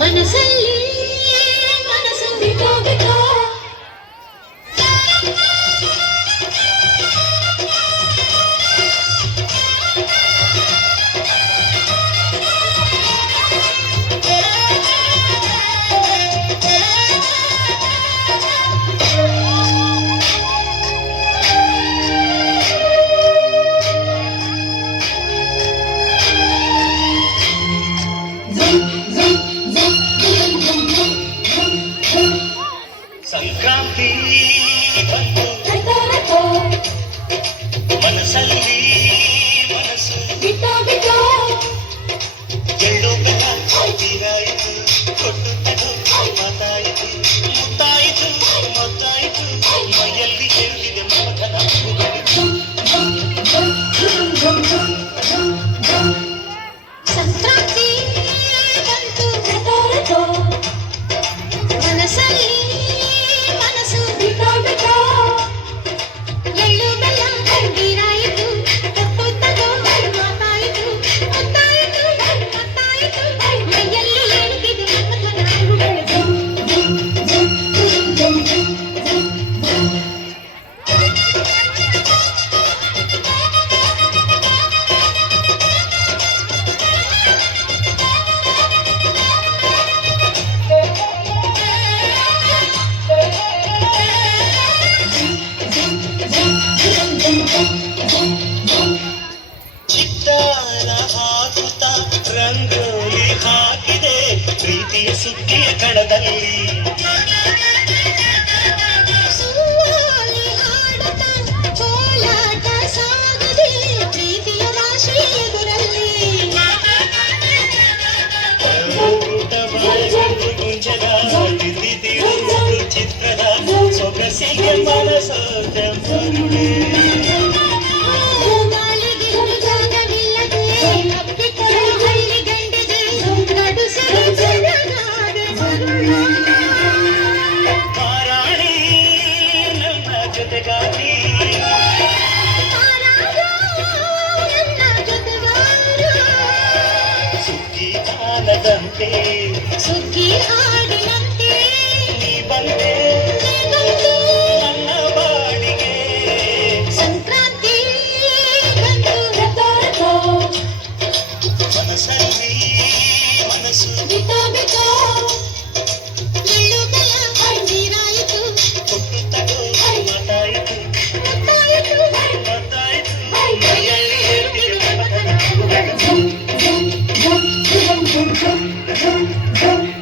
ಮನಸ್ಸಲ್ಲಿ ಮನಸ್ಸು ಬಿಟ್ಟು ಬಿಟ್ಟು ಸಂಕ್ರಾಂತಿ ಬಂತು ಮನಸ್ಸಲ್ಲಿ ಮನಸ್ಸು ಬಿಟ್ಟು ಬಿಟ್ಟು ಎಳ್ಳು ಬೆಲ್ಲ ತೀರಾಯಿತು ಕೊಟ್ಟು ತಗೋ ಮಾತಾಯಿತು ಮುತ್ತಾಯಿತು ಮತ್ತಾಯಿತು ಮೈಯಲ್ಲಿ ಸೇರಿದೆ ಮಮತನ ಸಂಕ್ರಾಂತಿ ಬಂತು ಮನಸ್ಸಲ್ಲಿ ಮನಸ್ಸು ಬಿಟ್ಟು ಬಿಟ್ಟು ಎಳ್ಳು ಬೆಲ್ಲ ನೀರಾಯಿತು ತಪ್ಪು ತಗೋ ಮಾತಾಯಿತು ಮುತ್ತಾಯಿತು ಮತ್ತಾಯಿತು ಮೈಯಲ್ಲಿ ಏಳುತ್ತಿದೆ ಮಮತನ ಚಿತ್ತಾರ ಹಾಕುತ್ತಾ ರಂಗೋಲಿ ಹಾಕಿದೆ ಪ್ರೀತಿಯ ಸುಗ್ಗಿಯ ಕಣದಲ್ಲಿ ಸುವಾಲಿ ಹಾಡುತ್ತಾ ಕೋಲಾಟ ಸಾಗದೆ ಪ್ರೀತಿಯ ರಾಶಿ ಎದುರಲ್ಲಿ ಗುಂಜದ ತಿರುವುದು ಚಿತ್ರದ ಸೊಗಸಿಗೆ ಮನಸೋತ ಮರುಳೇ ಗಾಳಿಗೆ ಜಾಗವಿಲ್ಲದೆ ಅಪ್ಪಿಕೊಳ್ಳೋ ಹಳ್ಳಿ ಗಂಡಿಗೆ ನಡುಸಲು ಜನಗಾದೆ ಮರುಳು ಮಾರಾಣಿ ನನ್ನ ಜೊತೆಗಾರಿ ನನ್ನ ಜೊತೆಗಾರ ಸುಗ್ಗಿ ಕಾಲದಂತೆ ಸುಗ್ಗಿ ಹಾಡಿನಂತೆ ನೀ ಬಂದೆ ಬಂತು ನನ್ನ ಬಾಡಿಗೆ ಸಂಕ್ರಾಂತಿ ಬಂತು ಮನಸ್ಸಲ್ಲಿ ಮನಸ್ಸು ಬಿಟ್ಟು ಬಿಟ್ಟು ಎಳ್ಳು ಬೆಲ್ಲ ನೀರಾಯಿತು ಕೊಟ್ಟು ತಗೋ ಮಾತಾಯಿತು ಮುತ್ತಾಯಿತು ಮತ್ತಾಯಿತು ಮೈಯಲ್ಲಿ ಏರುತ್ತಿದೆ ಮಮತನ Dum dum dum dum dum dum dum.